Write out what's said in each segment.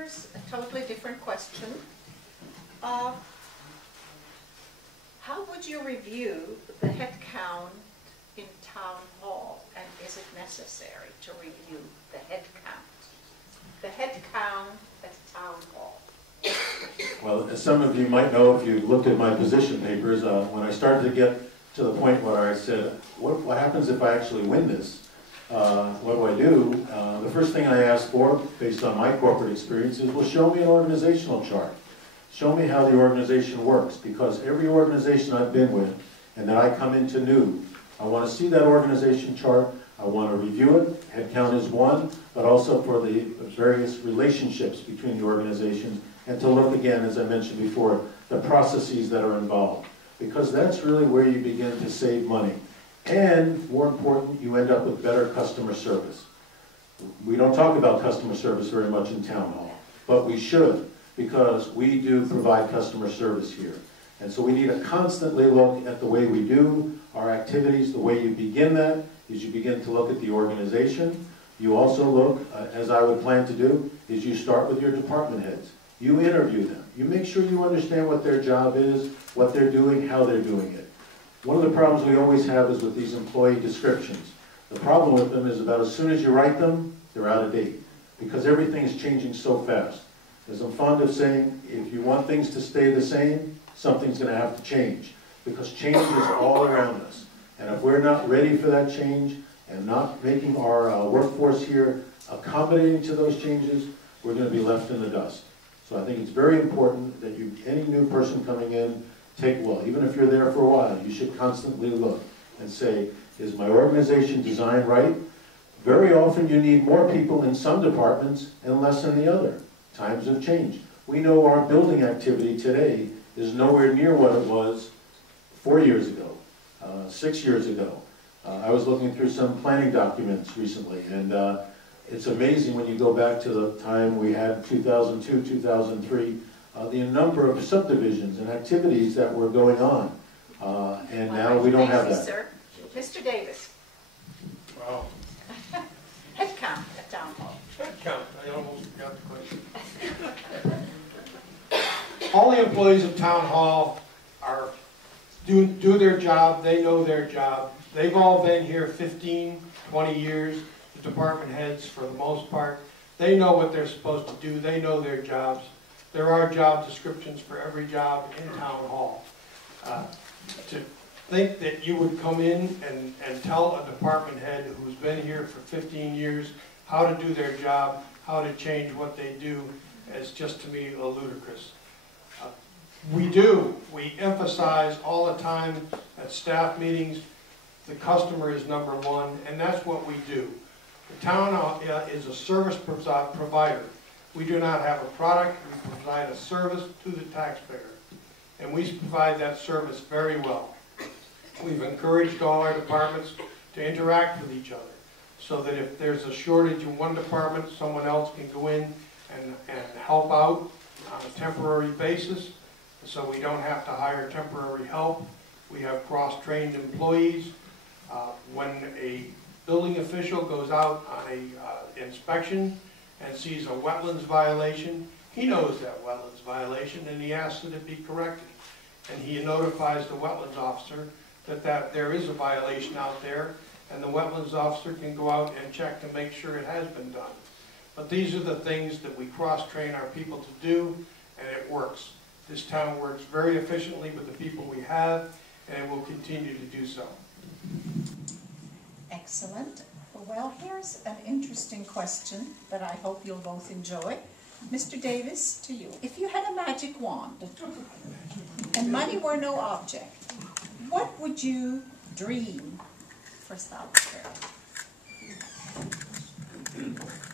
here's a totally different question. How would you review the head count in town hall, and is it necessary to review the head count? The head count at town hall. Well, as some of you might know, if you looked at my position papers, when I started to get to the point where I said, what happens if I actually win this? What do I do? The first thing I asked for, based on my corporate experience, is, well, show me an organizational chart. Show me how the organization works, because every organization I've been with and that I come into new, I want to see that organization chart. I want to review it. Headcount is one, but also for the various relationships between the organizations, and to look again, as I mentioned before, the processes that are involved, because that's really where you begin to save money. And more important, you end up with better customer service. We don't talk about customer service very much in town hall, but we should, because we do provide customer service here. And so we need to constantly look at the way we do our activities. The way you begin that is you begin to look at the organization. You also look, as I would plan to do, is you start with your department heads. You interview them. You make sure you understand what their job is, what they're doing, how they're doing it. One of the problems we always have is with these employee descriptions. The problem with them is about as soon as you write them, they're out of date, because everything is changing so fast. As I'm fond of saying, if you want things to stay the same, something's going to have to change, because change is all around us. And if we're not ready for that change and not making our workforce here accommodating to those changes, we're going to be left in the dust. So I think it's very important that any new person coming in, even if you're there for a while, you should constantly look and say, is my organization designed right? Very often you need more people in some departments and less in the other. Times have changed. We know our building activity today is nowhere near what it was 4 years ago, 6 years ago. I was looking through some planning documents recently, and it's amazing when you go back to the time we had 2002, 2003, the number of subdivisions and activities that were going on. And now we don't have that. Sir. Mr. Davis. Wow. Head count at town hall. Head count. I almost forgot the question. All the employees of town hall do their job. They know their job. They've all been here 15, 20 years. The department heads, for the most part, they know what they're supposed to do. They know their jobs. There are job descriptions for every job in town hall. To think that you would come in and tell a department head who's been here for 15 years how to do their job, how to change what they do, is just to me ludicrous. We emphasize all the time at staff meetings, the customer is number one, and that's what we do. The town is a service provider. We do not have a product, we provide a service to the taxpayer. And we provide that service very well. We've encouraged all our departments to interact with each other, so that if there's a shortage in one department, someone else can go in and help out on a temporary basis, so we don't have to hire temporary help. We have cross-trained employees. When a building official goes out on a inspection and sees a wetlands violation, he knows that wetlands violation and he asks that it be corrected. And he notifies the wetlands officer that there is a violation out there, and the wetlands officer can go out and check to make sure it has been done. But these are the things that we cross-train our people to do, and it works. This town works very efficiently with the people we have, and it will continue to do so. Excellent. Well, here's an interesting question that I hope you'll both enjoy. Mr. Davis, to you. If you had a magic wand and money were no object, what would you dream for Salisbury?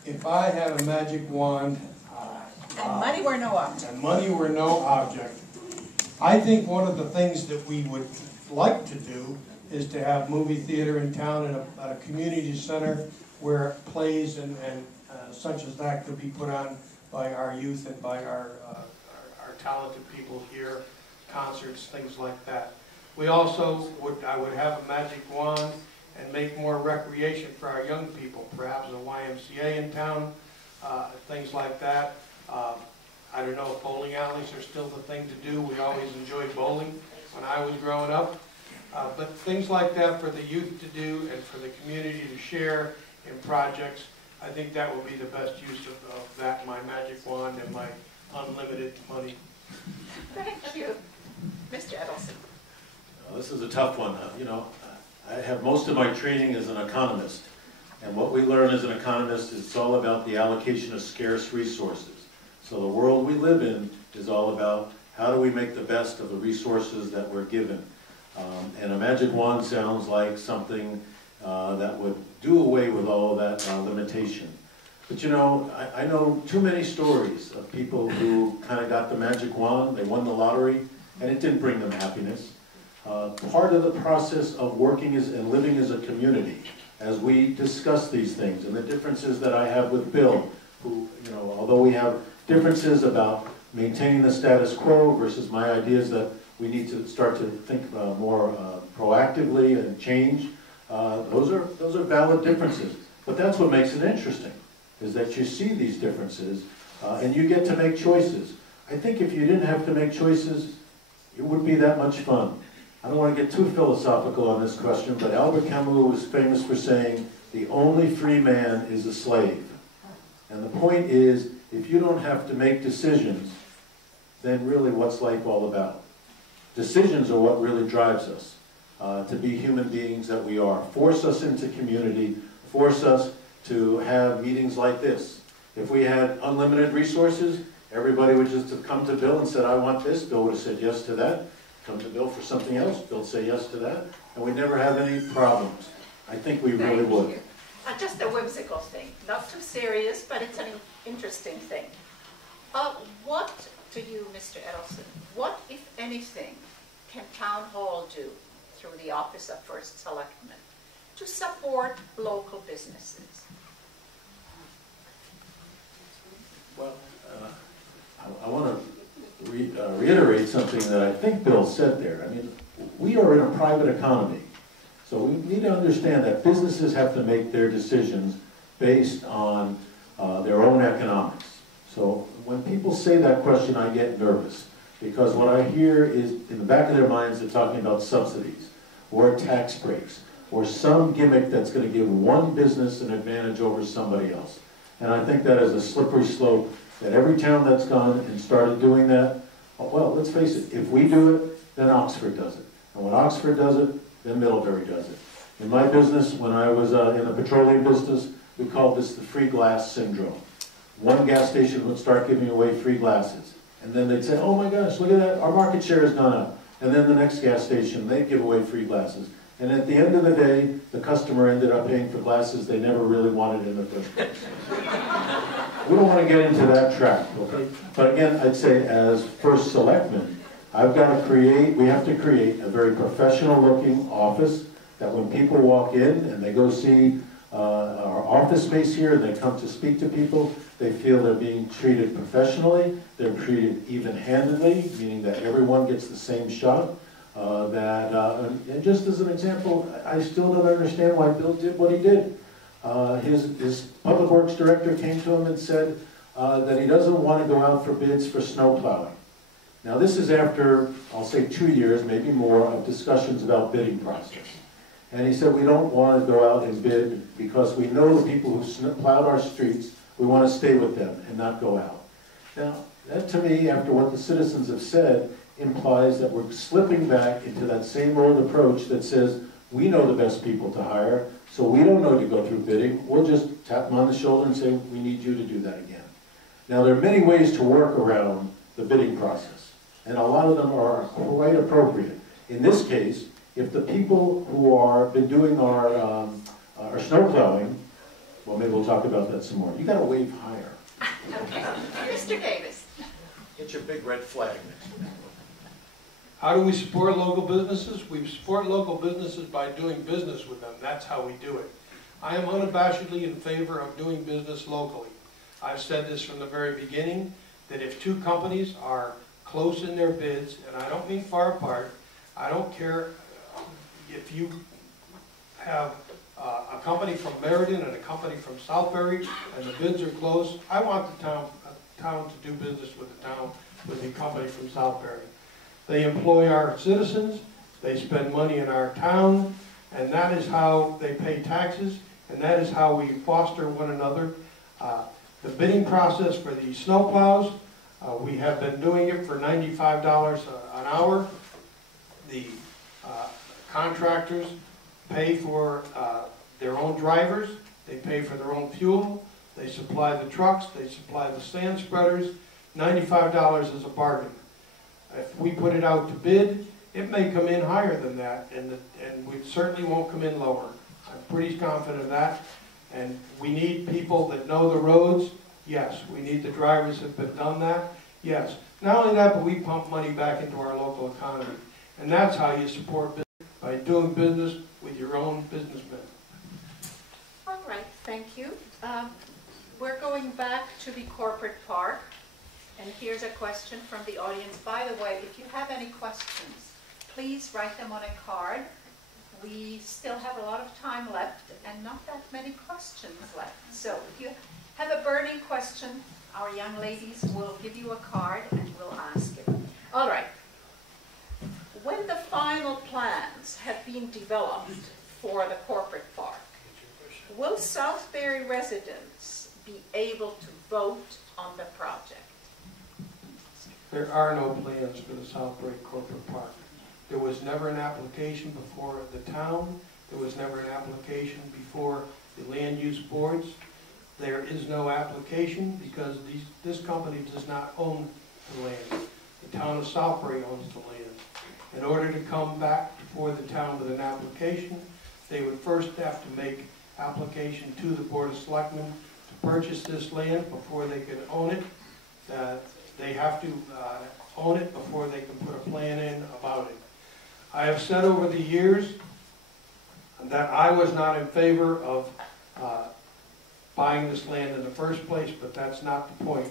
If I had a magic wand and money were no object. And money were no object, I think one of the things that we would like to do is to have movie theater in town and a community center where plays and such as that could be put on by our youth and by our talented people here, concerts, things like that. We also I would have a magic wand and make more recreation for our young people, perhaps a YMCA in town, things like that. I don't know if bowling alleys are still the thing to do. We always enjoyed bowling when I was growing up. But things like that for the youth to do and for the community to share in projects, I think that will be the best use of that, my magic wand and my unlimited money. Thank you. Mr. Edelson. This is a tough one. You know, I have most of my training as an economist. And what we learn as an economist is it's all about the allocation of scarce resources. So the world we live in is all about how do we make the best of the resources that we're given. And a magic wand sounds like something that would do away with all of that limitation. But you know, I know too many stories of people who kind of got the magic wand, they won the lottery, and it didn't bring them happiness. Part of the process of working and living as a community, as we discuss these things, and the differences that I have with Bill, who, you know, although we have differences about maintaining the status quo versus my ideas that we need to start to think more proactively and change, those are valid differences. But that's what makes it interesting, is that you see these differences and you get to make choices. I think if you didn't have to make choices, it wouldn't be that much fun. I don't want to get too philosophical on this question, but Albert Camus was famous for saying, the only free man is a slave. And the point is, if you don't have to make decisions, then really what's life all about? Decisions are what really drives us to be human beings that we are. Force us into community, force us to have meetings like this. If we had unlimited resources, everybody would just have come to Bill and said, I want this. Bill would have said yes to that. Come to Bill for something else. Bill would say yes to that. And we'd never have any problems. I think we really would. Just a whimsical thing. Not too serious, but it's an interesting thing. What, to you, Mr. Edelson, what, if anything, can Town Hall do through the Office of First Selectman to support local businesses? Well, I want to reiterate something that I think Bill said there. I mean, we are in a private economy, so we need to understand that businesses have to make their decisions based on their own economics. So when people say that question, I get nervous, because what I hear is, in the back of their minds, they're talking about subsidies, or tax breaks, or some gimmick that's going to give one business an advantage over somebody else. And I think that is a slippery slope, that every town that's gone and started doing that, well, let's face it, if we do it, then Oxford does it. And when Oxford does it, then Middlebury does it. In my business, when I was in the petroleum business, we called this the free glass syndrome. One gas station would start giving away free glasses. And then they'd say, oh my gosh, look at that, our market share has gone up. And then the next gas station, they'd give away free glasses. And at the end of the day, the customer ended up paying for glasses they never really wanted in the first place. We don't want to get into that trap, okay? But again, I'd say as first selectman, we have to create a very professional looking office that when people walk in and they go see our office space here and they come to speak to people, they feel they're being treated professionally, they're treated even-handedly, meaning that everyone gets the same shot. And just as an example, I still don't understand why Bill did what he did. His public works director came to him and said that he doesn't want to go out for bids for snow plowing. Now this is after, I'll say 2 years, maybe more, of discussions about bidding process. And he said, we don't want to go out and bid because we know the people who plowed our streets, we want to stay with them and not go out. Now, that to me, after what the citizens have said, implies that we're slipping back into that same old approach that says, we know the best people to hire, so we don't know to go through bidding. We'll just tap them on the shoulder and say, we need you to do that again. Now, there are many ways to work around the bidding process, and a lot of them are quite appropriate. In this case, if the people who have been doing our snow plowing, well, maybe we'll talk about that some more. You got to wave higher. Okay. Mr. Davis. Get your big red flag. How do we support local businesses? We support local businesses by doing business with them. That's how we do it. I am unabashedly in favor of doing business locally. I've said this from the very beginning, that if two companies are close in their bids, and I don't mean far apart, I don't care if you have a company from Meriden and a company from Southbury, and the bids are close, I want the town to do business with the town, with the company from Southbury. They employ our citizens, they spend money in our town, and that is how they pay taxes, and that is how we foster one another. The bidding process for the snowplows, we have been doing it for $95 an hour. The contractors pay for their own drivers, they pay for their own fuel, they supply the trucks, they supply the sand spreaders. $95 is a bargain. If we put it out to bid, it may come in higher than that, and we certainly won't come in lower. I'm pretty confident of that. And we need people that know the roads. Yes. We need the drivers that have done that. Yes. Not only that, but we pump money back into our local economy. And that's how you support business, by doing business with your own businessmen. All right, thank you. We're going back to the corporate park. And here's a question from the audience. By the way, if you have any questions, please write them on a card. We still have a lot of time left and not that many questions left. So if you have a burning question, our young ladies will give you a card and we'll ask it. All right. When the final plans have been developed for the corporate park, will Southbury residents be able to vote on the project? There are no plans for the Southbury Corporate Park. There was never an application before the town. There was never an application before the land use boards. There is no application because this company does not own the land. The town of Southbury owns the land. In order to come back before the town with an application, they would first have to make application to the Board of Selectmen to purchase this land before they could own it. They have to own it before they can put a plan in about it. I have said over the years that I was not in favor of buying this land in the first place, but that's not the point.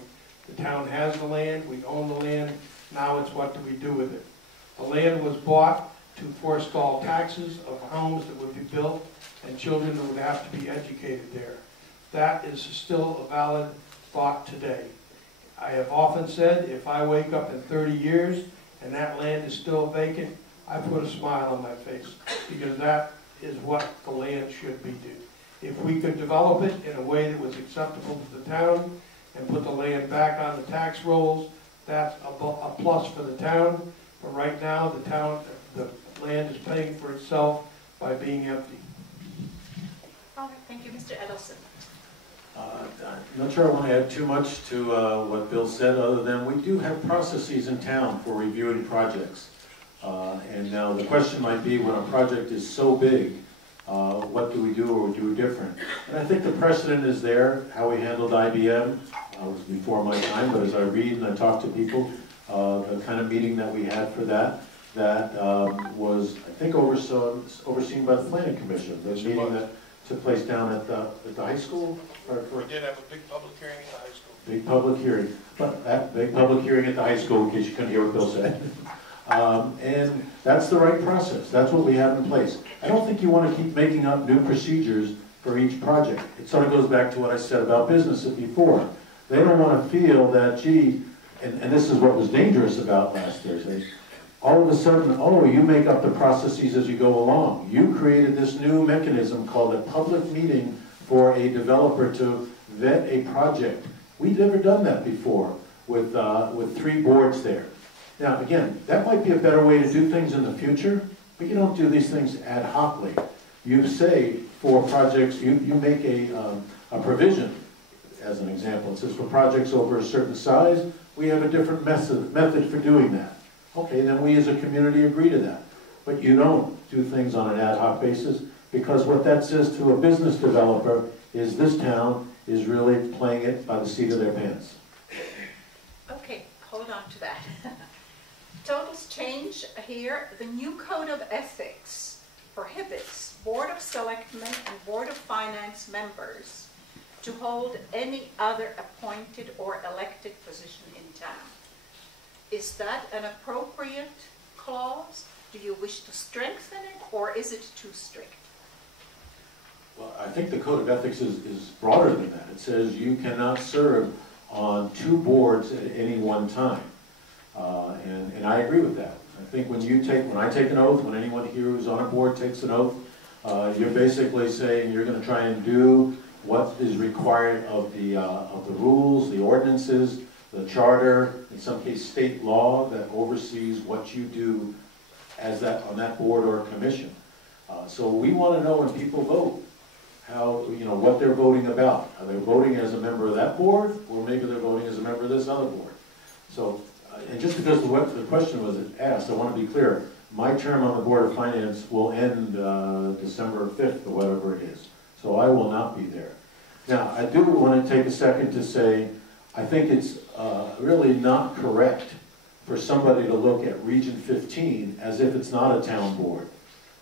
The town has the land, we own the land, now it's what do we do with it. The land was bought to forestall taxes of homes that would be built and children that would have to be educated there. That is still a valid thought today. I have often said if I wake up in 30 years and that land is still vacant, I put a smile on my face because that is what the land should be due. If we could develop it in a way that was acceptable to the town and put the land back on the tax rolls, that's a plus for the town. But right now, the land is paying for itself by being empty. All right, thank you. Mr. Edelson. I'm not sure I want to add too much to what Bill said, other than we do have processes in town for reviewing projects. And now the question might be, when a project is so big, what do we do or do different? And I think the precedent is there, how we handled IBM. Was before my time, but as I read and I talk to people, the kind of meeting that we had for that was, I think, overseen by the Planning Commission. The meeting that took place down at the high school. We did have a big public hearing at the high school. Big public hearing, but that big public hearing at the high school, in case you couldn't hear what Bill said. And that's the right process. That's what we have in place. I don't think you want to keep making up new procedures for each project. It sort of goes back to what I said about businesses before. They don't want to feel that, gee, and this is what was dangerous about last Thursday, all of a sudden, oh, you make up the processes as you go along. You created this new mechanism called a public meeting for a developer to vet a project. We've never done that before with 3 boards there. Now, again, that might be a better way to do things in the future, but you don't do these things ad hocly. You say for projects, you make a provision. As an example, it says for projects over a certain size, we have a different method for doing that. Okay, then we as a community agree to that. But you don't do things on an ad hoc basis, because what that says to a business developer is this town is really playing it by the seat of their pants. Okay, hold on to that. Totals change here. The new Code of Ethics prohibits Board of Selectmen and Board of Finance members to hold any other appointed or elected position in town. Is that an appropriate clause? Do you wish to strengthen it, or is it too strict? Well, I think the Code of Ethics is broader than that. It says you cannot serve on 2 boards at any one time. And I agree with that. I think when I take an oath, when anyone here who's on a board takes an oath, you're basically saying you're going to try and do what is required of the rules, the ordinances, the charter, in some case state law that oversees what you do as on that board or commission. So we want to know when people vote, what they're voting about. Are they voting as a member of that board, or maybe they're voting as a member of this other board? So, and just because the question was asked, I want to be clear. My term on the Board of Finance will end December 5th or whatever it is. So I will not be there. Now, I do want to take a second to say, I think it's really not correct for somebody to look at Region 15 as if it's not a town board.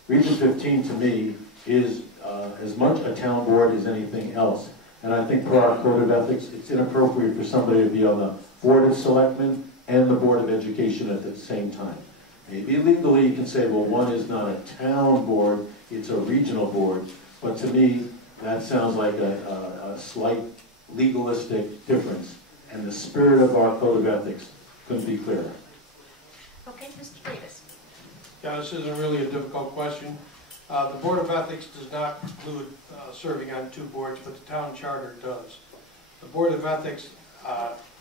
Region 15 to me is as much a town board as anything else. And I think per our Code of Ethics, it's inappropriate for somebody to be on the Board of Selectmen and the Board of Education at the same time. Maybe legally you can say, well, one is not a town board, it's a regional board. But to me, that sounds like a slight legalistic difference. And the spirit of our Code of Ethics couldn't be clearer. Okay, Mr. Davis. Yeah, this isn't really a difficult question. The Board of Ethics does not preclude serving on 2 boards, but the town charter does. The Board of Ethics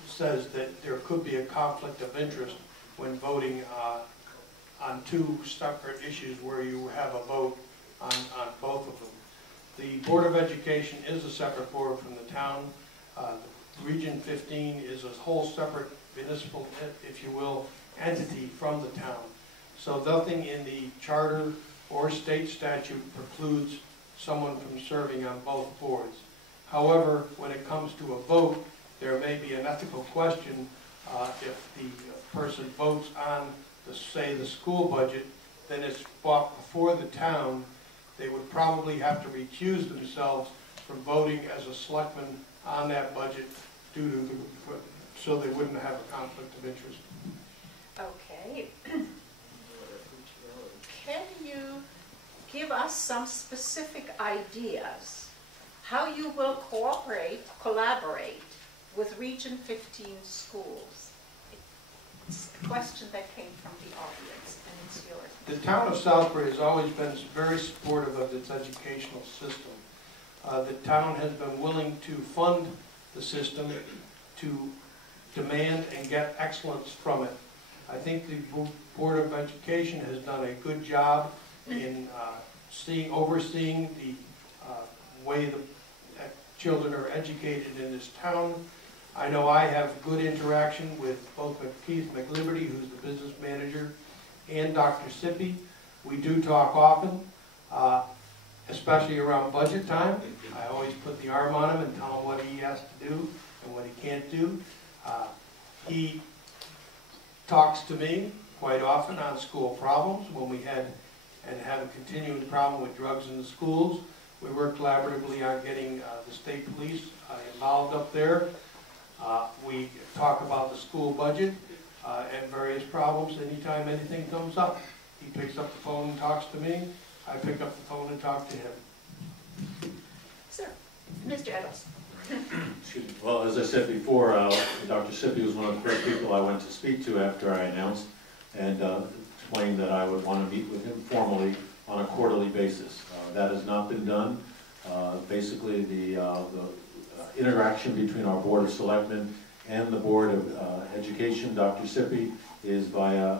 says that there could be a conflict of interest when voting on 2 separate issues where you have a vote on both of them. The Board of Education is a separate board from the town. Region 15 is a whole separate municipal, if you will, entity from the town. So nothing in the charter or state statute precludes someone from serving on both boards. However, when it comes to a vote, there may be an ethical question if the person votes on, say, the school budget, then it's brought before the town. They would probably have to recuse themselves from voting as a selectman on that budget so they wouldn't have a conflict of interest. Okay. Can you give us some specific ideas how you will collaborate with Region 15 schools? It's a question that came from the audience, and it's yours. The town of Southbury has always been very supportive of its educational system. The town has been willing to fund the system to demand and get excellence from it. I think the Board of Education has done a good job in overseeing the way the children are educated in this town. I know I have good interaction with both Keith McLiberty, who's the business manager, and Dr. Sippy. We do talk often, especially around budget time. I always put the arm on him and tell him what he has to do and what he can't do. He talks to me quite often on school problems when we have a continuing problem with drugs in the schools. We work collaboratively on getting the state police involved up there. We talk about the school budget and various problems anytime anything comes up. He picks up the phone and talks to me. I pick up the phone and talk to him. Sir, Mr. Edelson. Excuse me. Well, as I said before, Dr. Sippy was one of the first people I went to speak to after I announced and explained that I would want to meet with him formally on a quarterly basis. That has not been done. Basically, the interaction between our Board of Selectmen and the Board of Education, Dr. Sippy, is via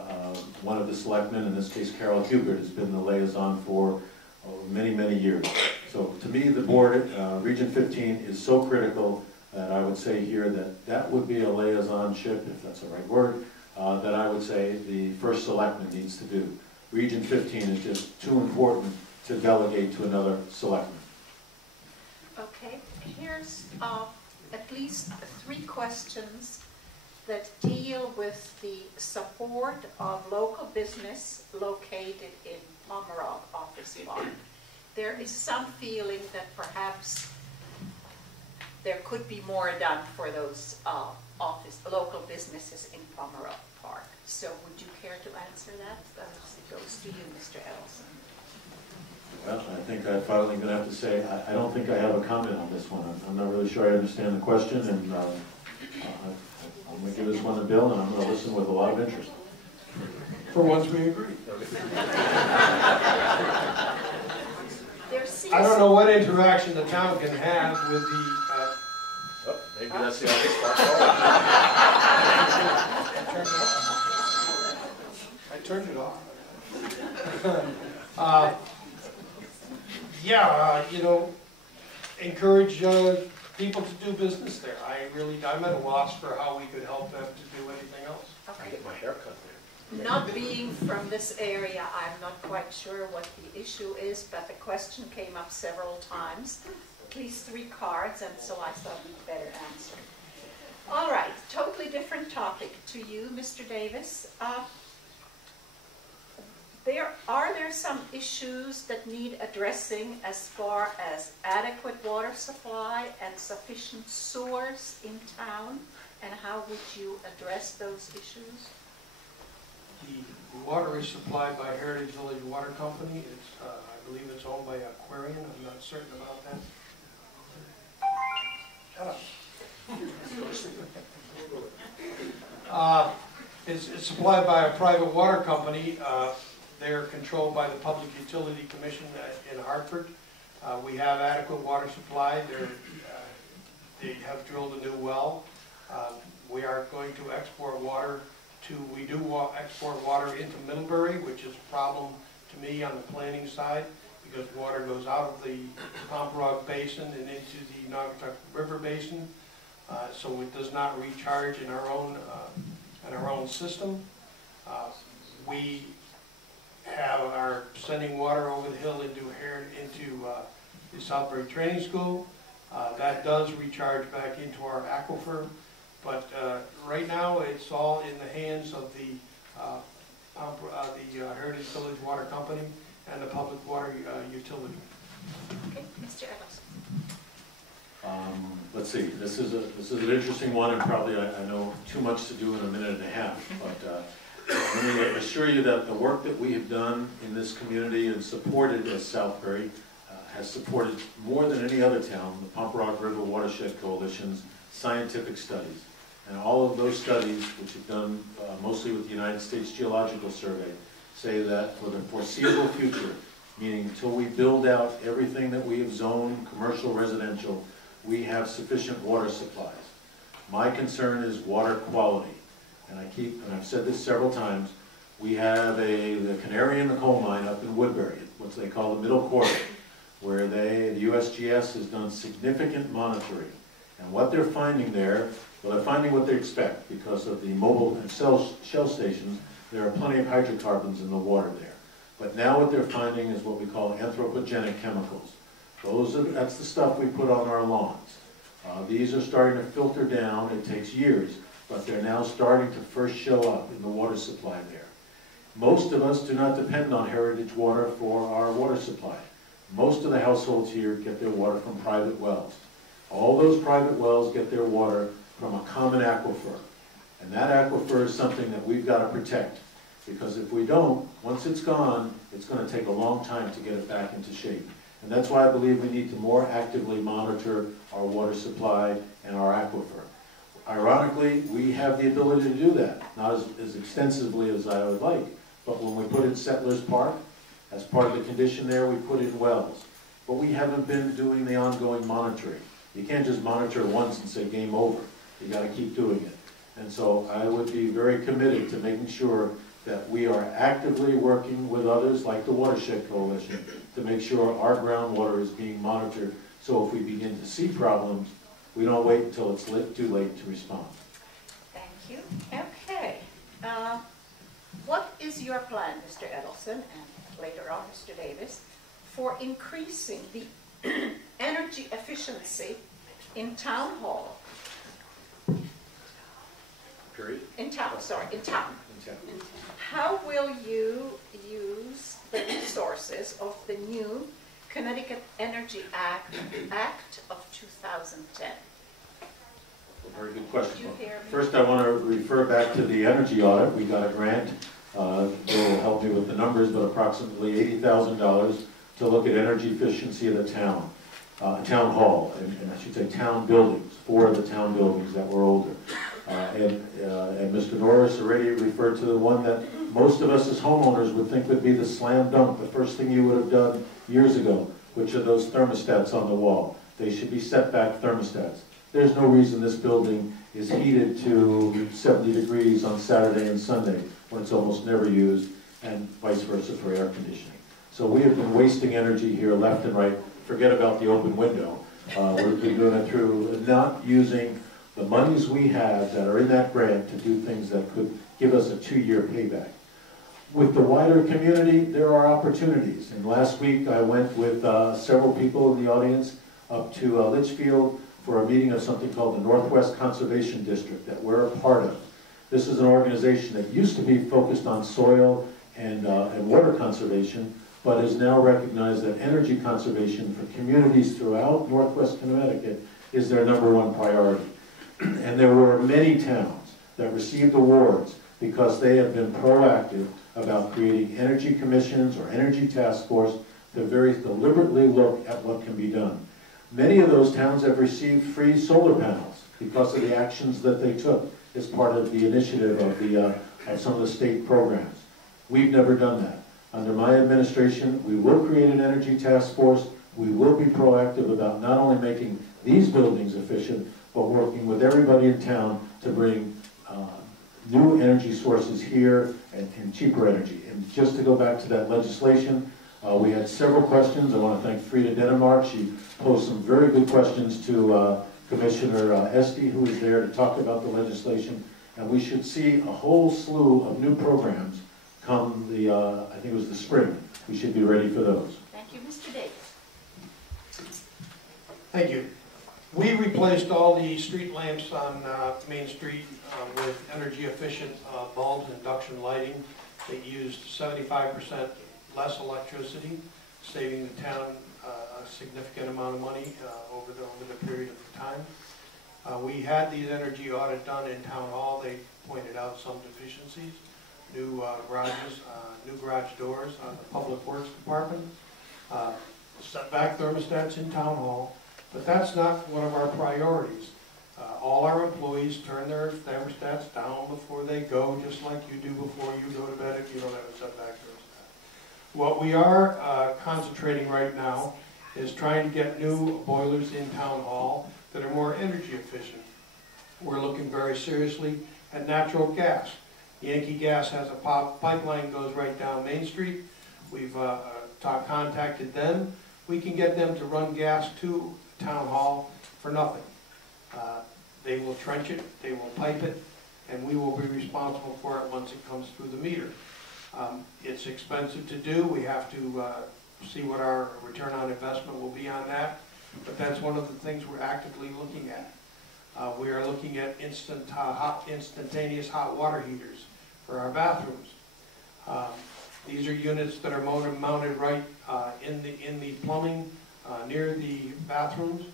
one of the selectmen, in this case Carol Hubert, has been the liaison for many, many years. So to me, the board, Region 15, is so critical that I would say here that that would be a liaisonship, if that's the right word, that I would say the first selectman needs to do. Region 15 is just too important to delegate to another selectman. Okay, here's at least 3 questions that deal with the support of local business located in Pomeroy Office Park. There is some feeling that perhaps there could be more done for those local businesses in Pomeroy Park. So would you care to answer that? It goes to you, Mr. Edelson. Well, I think I'm finally going to have to say I don't think I have a comment on this one. I'm not really sure I understand the question, and I'm going to give this one to Bill, and I'm going to listen with a lot of interest. For once we agree. There I don't know what interaction the town can have with the, Oh, maybe that's the obvious part. I turned it off. You know, encourage people to do business there. I'm at a loss for how we could help them to do anything else. I get my hair cut there. Not being from this area, I'm not quite sure what the issue is, but the question came up several times, at least 3 cards, and so I thought we'd better answer. All right, totally different topic to you, Mr. Davis. Are there some issues that need addressing as far as adequate water supply and sufficient sewers in town? And how would you address those issues? The water is supplied by Heritage Village Water Company. It's, I believe it's owned by Aquarian. I'm not certain about that. Shut up. It's supplied by a private water company. They're controlled by the Public Utility Commission in Hartford. We have adequate water supply. They have drilled a new well. We are going to export water we do export water into Middlebury, which is a problem to me on the planning side, because water goes out of the Pomperaug Basin and into the Naugatuck River Basin, so it does not recharge in our own system. We are sending water over the hill into the Southbury Training School. That does recharge back into our aquifer. But right now, it's all in the hands of the Heritage Village Water Company and the Public Water Utility. Okay, Mr. Edelson. Let's see. This is an interesting one, and probably I know too much to do in a minute and a half. But let me assure you that the work that we have done in this community and supported as Southbury has supported more than any other town the Pomperaug River Watershed Coalition's scientific studies. And all of those studies, which have done mostly with the United States Geological Survey, say that for the foreseeable future, meaning until we build out everything that we have zoned, commercial, residential, we have sufficient water supplies. My concern is water quality. And I've said this several times, we have the canary in the coal mine up in Woodbury, what they call the middle quarter, where the USGS has done significant monitoring. And what they're finding there, well, they're finding what they expect because of the mobile and shell stations. There are plenty of hydrocarbons in the water there. But now what they're finding is what we call anthropogenic chemicals. That's the stuff we put on our lawns. These are starting to filter down. It takes years, but they're now starting to first show up in the water supply there. Most of us do not depend on Heritage Water for our water supply. Most of the households here get their water from private wells. All those private wells get their water from a common aquifer. And that aquifer is something that we've got to protect. Because if we don't, once it's gone, it's going to take a long time to get it back into shape. And that's why I believe we need to more actively monitor our water supply and our aquifer. Ironically, we have the ability to do that, not as extensively as I would like. But when we put in Settlers Park, as part of the condition there, we put in wells. But we haven't been doing the ongoing monitoring. You can't just monitor once and say game over. You got to keep doing it. And so I would be very committed to making sure that we are actively working with others like the Watershed Coalition to make sure our groundwater is being monitored, so if we begin to see problems, we don't wait until it's too late to respond. Thank you. Okay. What is your plan, Mr. Edelson, and later on Mr. Davis, for increasing the energy efficiency in Town Hall? Period? In town. In town. How will you use the resources of the new Connecticut Energy Act of 2010? Very good question. Did you hear me? First, I want to refer back to the energy audit. We got a grant. Bill will help me with the numbers, but approximately $80,000 to look at energy efficiency of the town. town hall, and I should say town buildings, 4 of the town buildings that were older. And Mr. Norris already referred to the one that most of us as homeowners would think would be the slam dunk, the first thing you would have done years ago, which are those thermostats on the wall. They should be setback thermostats. There's no reason this building is heated to 70 degrees on Saturday and Sunday when it's almost never used, and vice versa for air conditioning. So we have been wasting energy here left and right. Forget about the open window. We've been doing it through not using the monies we have that are in that grant to do things that could give us a 2-year payback. With the wider community, there are opportunities. And last week I went with several people in the audience up to Litchfield for a meeting of something called the Northwest Conservation District that we're a part of. This is an organization that used to be focused on soil and water conservation, but is now recognized that energy conservation for communities throughout Northwest Connecticut is their #1 priority. And there were many towns that received awards because they have been proactive about creating energy commissions or energy task force to very deliberately look at what can be done. Many of those towns have received free solar panels because of the actions that they took as part of the initiative of some of the state programs. We've never done that. Under my administration, we will create an energy task force. We will be proactive about not only making these buildings efficient, but working with everybody in town to bring new energy sources here and cheaper energy. And just to go back to that legislation, we had several questions. I want to thank Frida Denmark. She posed some very good questions to Commissioner Esty, who is there to talk about the legislation. And we should see a whole slew of new programs come I think it was the spring. We should be ready for those. Thank you, Mr. Davis. Thank you. We replaced all the street lamps on Main Street with energy efficient bulbs, induction lighting. They used 75% less electricity, saving the town a significant amount of money over the period of time. We had these energy audit done in Town Hall. They pointed out some deficiencies. New garages, new garage doors on the Public Works Department, setback thermostats in Town Hall, but that's not one of our priorities. All our employees turn their thermostats down before they go, just like you do before you go to bed if you don't have a setback thermostat. What we are concentrating right now is trying to get new boilers in Town Hall that are more energy efficient. We're looking very seriously at natural gas. Yankee Gas has a pipeline goes right down Main Street. We've contacted them. We can get them to run gas to Town Hall for nothing. They will trench it, they will pipe it, and we will be responsible for it once it comes through the meter. It's expensive to do. We have to see what our return on investment will be on that, but that's one of the things we're actively looking at. We are looking at instantaneous hot water heaters for our bathrooms. These are units that are mounted right in the plumbing near the bathrooms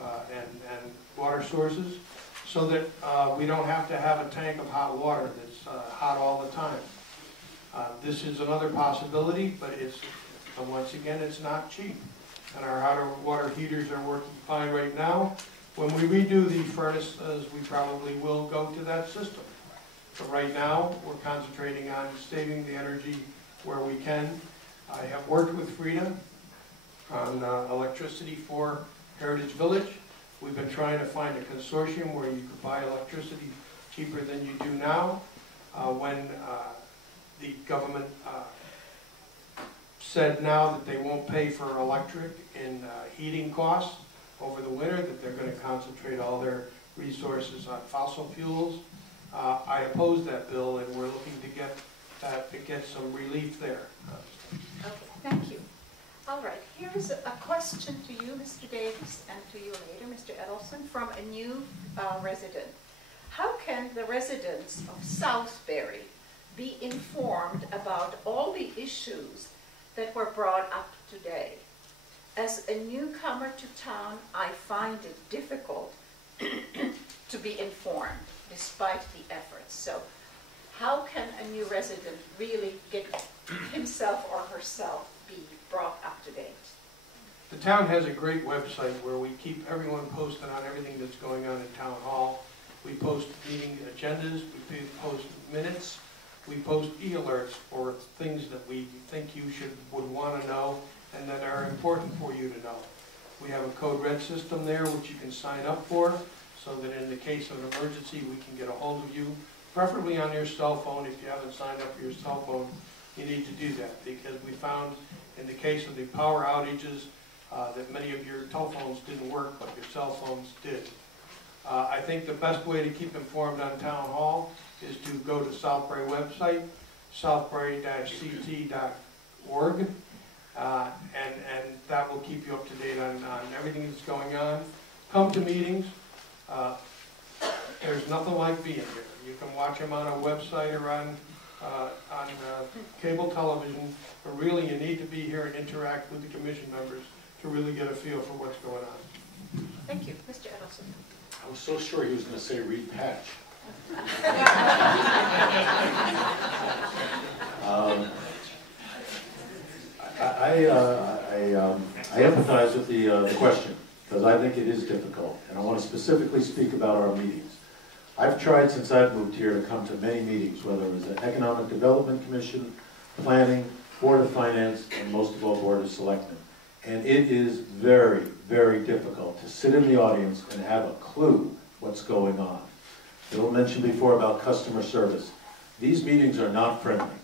and water sources, so that we don't have to have a tank of hot water that's hot all the time. This is another possibility, but once again, it's not cheap. And our hot water heaters are working fine right now. When we redo the furnaces, we probably will go to that system. But right now, we're concentrating on saving the energy where we can. I have worked with Frida on electricity for Heritage Village. We've been trying to find a consortium where you could buy electricity cheaper than you do now. When the government said now that they won't pay for electric and heating costs over the winter, that they're going to concentrate all their resources on fossil fuels. I oppose that bill, and we're looking to get some relief there. Okay, thank you. All right, here's a question to you, Mr. Davis, and to you later, Mr. Edelson, from a new resident. How can the residents of Southbury be informed about all the issues that were brought up today? As a newcomer to town, I find it difficult to be informed, despite the efforts. So how can a new resident really get himself or herself be brought up to date? The town has a great website where we keep everyone posted on everything that's going on in town hall. We post meeting agendas, we post minutes, we post e-alerts for things that we think you would want to know and that are important for you to know. We have a code red system there which you can sign up for, so that in the case of an emergency we can get a hold of you, preferably on your cell phone. If you haven't signed up for your cell phone, you need to do that, because we found in the case of the power outages that many of your telephones didn't work, but your cell phones did. I think the best way to keep informed on Town Hall is to go to Southbury website, southbury-ct.org, and that will keep you up to date on everything that's going on. Come to meetings. There's nothing like being here. You can watch them on a website or on cable television, but really you need to be here and interact with the commission members to really get a feel for what's going on. Thank you. Mr. Edelson. I was so sure he was going to say read patch. I empathize with the question, because I think it is difficult, and I want to specifically speak about our meetings. I've tried since I've moved here to come to many meetings, whether it was the Economic Development Commission, Planning, Board of Finance, and most of all Board of Selectmen. And it is very, very difficult to sit in the audience and have a clue what's going on. Bill mentioned before about customer service. These meetings are not friendly.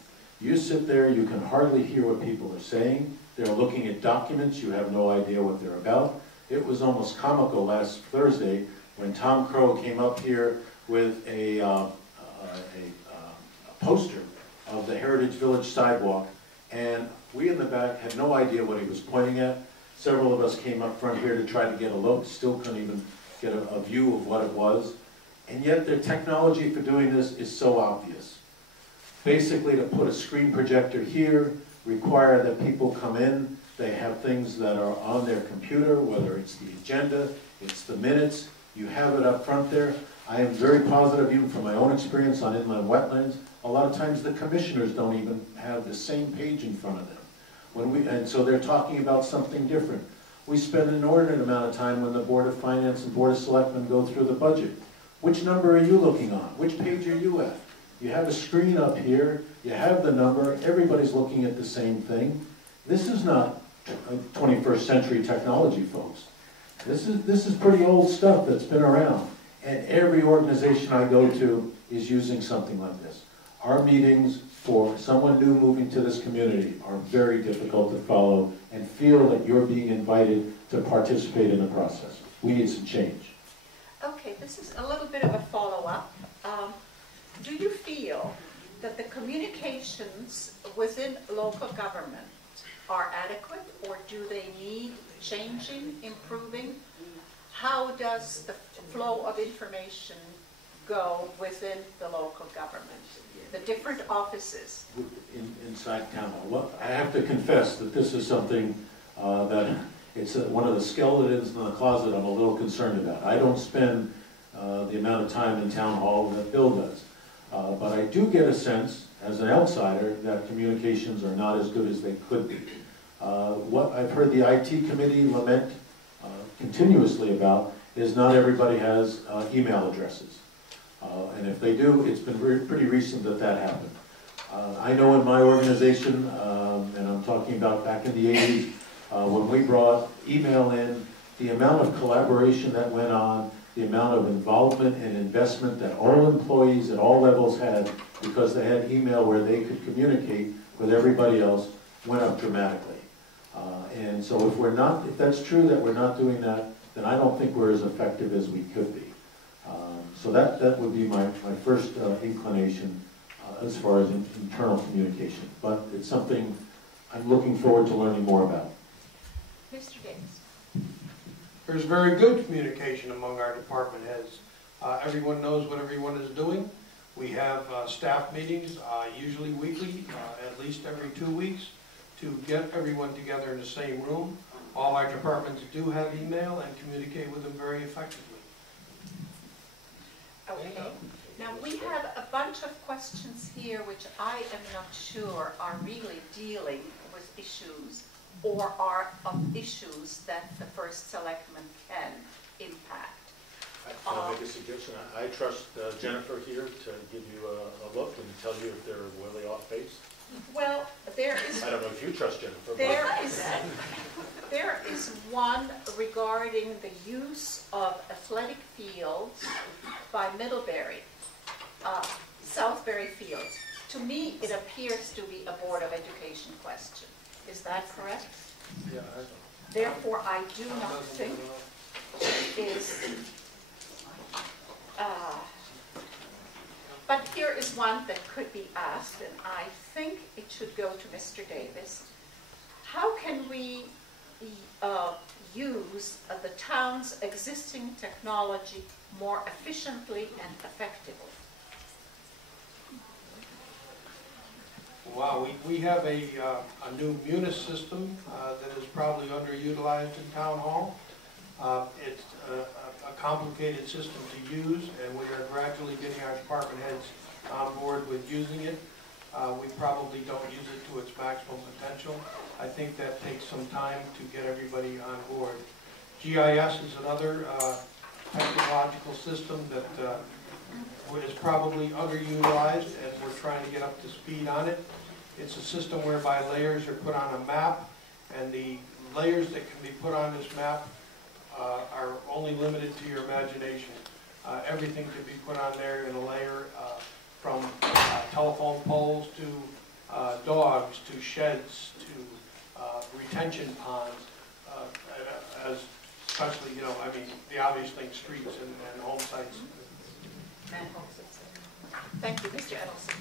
You sit there, you can hardly hear what people are saying. They're looking at documents, you have no idea what they're about. It was almost comical last Thursday when Tom Crow came up here with a poster of the Heritage Village sidewalk, and we in the back had no idea what he was pointing at. Several of us came up front here to try to get a look, still couldn't even get a view of what it was. And yet the technology for doing this is so obvious. Basically, to put a screen projector here, require that people come in, they have things that are on their computer, whether it's the agenda, it's the minutes, you have it up front there. I am very positive, even from my own experience on inland wetlands, a lot of times the commissioners don't even have the same page in front of them. And so they're talking about something different. We spend an inordinate amount of time when the Board of Finance and Board of Selectmen go through the budget. Which number are you looking on? Which page are you at? You have a screen up here, you have the number, everybody's looking at the same thing. This is not 21st century technology, folks. This is pretty old stuff that's been around. And every organization I go to is using something like this. Our meetings for someone new moving to this community are very difficult to follow and feel that you're being invited to participate in the process. We need some change. Okay, this is a little bit of a follow-up. Do you feel that the communications within local government are adequate, or do they need changing, improving? How does the flow of information go within the local government, the different offices? Inside town hall. Well, I have to confess that this is something that it's one of the skeletons in the closet I'm a little concerned about. I don't spend the amount of time in town hall that Bill does. But I do get a sense, as an outsider, that communications are not as good as they could be. What I've heard the IT committee lament continuously about is not everybody has email addresses. And if they do, it's been pretty recent that that happened. I know in my organization, and I'm talking about back in the 80s, when we brought email in, the amount of collaboration that went on, the amount of involvement and investment that all employees at all levels had because they had email where they could communicate with everybody else went up dramatically. And so if that's true that we're not doing that, then I don't think we're as effective as we could be. So that would be my first inclination as far as internal communication. But it's something I'm looking forward to learning more about. Mr. Davis. There's very good communication among our department heads. Everyone knows what everyone is doing. We have staff meetings, usually weekly, at least every 2 weeks, to get everyone together in the same room. All our departments do have email and communicate with them very effectively. Okay. Now we have a bunch of questions here which I am not sure are really dealing with issues or are of issues that the first selectman can impact. Can I make a suggestion? I trust Jennifer here to give you a look and tell you if they're really off base. Well, there is. I don't know if you trust Jennifer. There is one regarding the use of athletic fields by Middlebury, Southbury Fields. To me, it appears to be a Board of Education question. Is that correct? Yeah. Therefore, I do not think it is. But here is one that could be asked, and I think it should go to Mr. Davis. How can we use the town's existing technology more efficiently and effectively? Wow, we have a new Munis system that is probably underutilized in Town Hall. It's a complicated system to use, and we are gradually getting our department heads on board with using it. We probably don't use it to its maximum potential. I think that takes some time to get everybody on board. GIS is another technological system that is probably underutilized, and we're trying to get up to speed on it. It's a system whereby layers are put on a map, and the layers that can be put on this map are only limited to your imagination. Everything can be put on there in a layer, from telephone poles to dogs, to sheds, to retention ponds, especially, you know, I mean, the obvious thing, streets and home sites. Thank you, Mr. Edelson.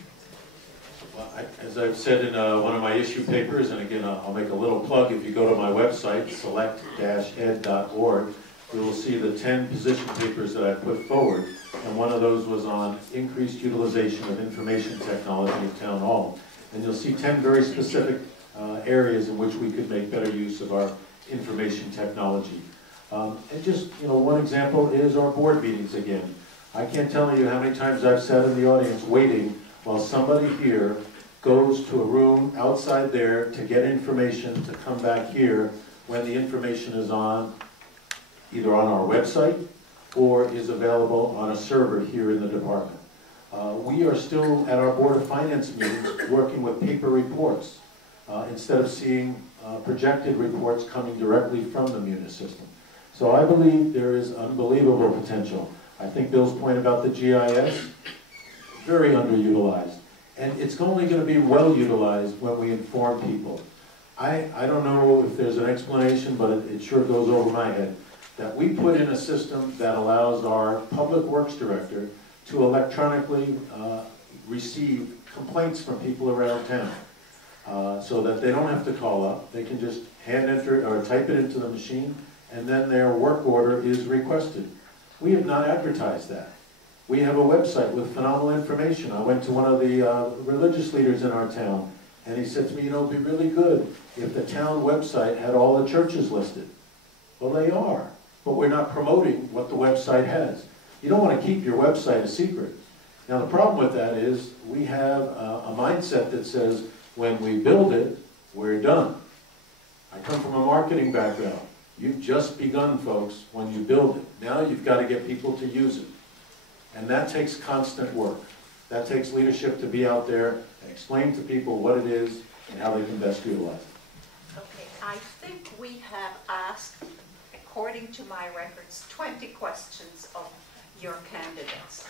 Well, as I've said in one of my issue papers, and again, I'll make a little plug, if you go to my website, select-ed.org, you will see the 10 position papers that I put forward, and one of those was on increased utilization of information technology at Town Hall. And you'll see 10 very specific areas in which we could make better use of our information technology. And just, you know, one example is our board meetings again. I can't tell you how many times I've sat in the audience waiting while somebody here goes to a room outside there to get information to come back here when the information is on either on our website or is available on a server here in the department. We are still at our Board of Finance meetings working with paper reports instead of seeing projected reports coming directly from the Munis system. So I believe there is unbelievable potential. I think Bill's point about the GIS, very underutilized. And it's only going to be well utilized when we inform people. I don't know if there's an explanation, but it sure goes over my head, that we put in a system that allows our Public Works Director to electronically receive complaints from people around town. So that they don't have to call up, they can just hand enter it or type it into the machine, and then their work order is requested. We have not advertised that. We have a website with phenomenal information. I went to one of the religious leaders in our town, and he said to me, you know, it'd be really good if the town website had all the churches listed. Well, they are, but we're not promoting what the website has. You don't want to keep your website a secret. Now, the problem with that is we have a mindset that says, when we build it, we're done. I come from a marketing background. You've just begun, folks, when you build it. Now you've got to get people to use it. And that takes constant work. That takes leadership to be out there and explain to people what it is and how they can best utilize it. Okay, I think we have asked, according to my records, 20 questions of your candidates.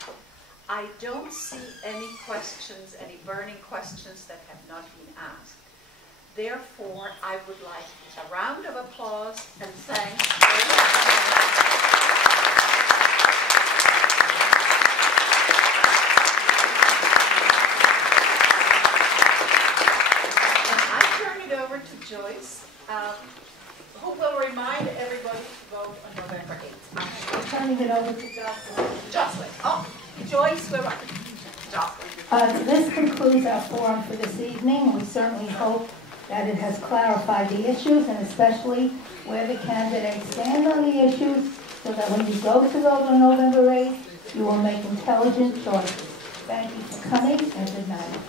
I don't see any questions, any burning questions that have not been asked. Therefore, I would like a round of applause and thanks. And I turn it over to Joyce, who will remind everybody to vote on November 8th. I'm turning it over to Jocelyn. Jocelyn. Oh, Joyce, we're right. Jocelyn. This concludes our forum for this evening. We certainly hope that it has clarified the issues, and especially where the candidates stand on the issues, so that when you go to vote on November 8th, you will make intelligent choices. Thank you for coming, and good night.